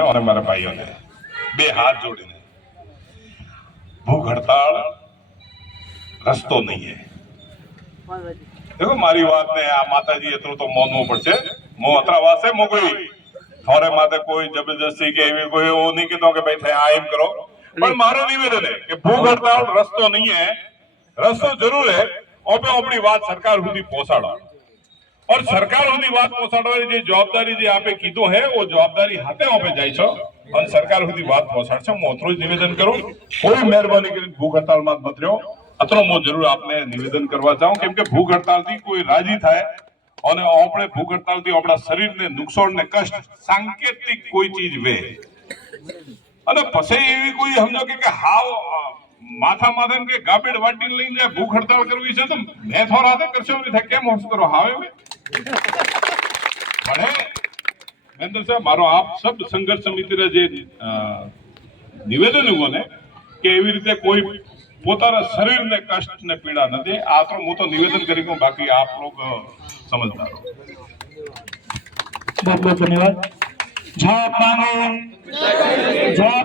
और हमारे भाइयों ने बे हाथ जोड़े भूख हड़ताल रस्तो नहीं है। देखो मारी बात ने आ माताजी एतरो तो मानवू पड़े मो अतरा वासे मो कोई थोड़े माते कोई जबरदस्ती के एवी कोई वो नहीं कीधो के भाई थे आ एम करो पर मारो निवेदन है कि भूख हड़ताल रस्तो नहीं है। रस्तो जरूर है ओपे अपनी बात सरकार સુધી પહોંચાડો और सरकार સુધી વાત પહોંચાડવાની જે જવાબદારી જે આપે કીધો है वो जवाबदारी हाथे आपे जाय छो और सरकार સુધી વાત પહોંચાડશે હું અતરો નિવેદન કરું કોઈ મહેરબાની કરીને ભૂખ હડતાલ માં મત રહ્યો અતરો હું જરૂર આપને નિવેદન કરવા ચાહું કેમ કે ભૂખ હડતાલ થી કોઈ રાજી થાય અને આપણે ભૂખ હડતાલ થી આપણા શરીરને નુકસાન ને કષ્ટ સાંકેતિક કોઈ ચીજ વે અને પછી એવી કોઈ સમજો કે હાવ માથા માથા કે ગાબેડ વાટી લઈને જાય ભૂખ હડતાલ કરવી છે તો મેં થોડા હાથે કરશો નહીં થાય કેમ હોશ કરો હાવે ભણે મહેન્દ્ર સાહેબ મારો આપ सब સંઘર્ષ સમિતિના જે નિવેદન એવું ને કે એવી રીતે કોઈ પોતાના શરીરને કષ્ટ ને પીડા નથી આ તો હું તો નિવેદન કરી કહું બાકી આપ લોગ સમજદાર हो। बहुत बहुत धन्यवाद। जवाब मांगे जय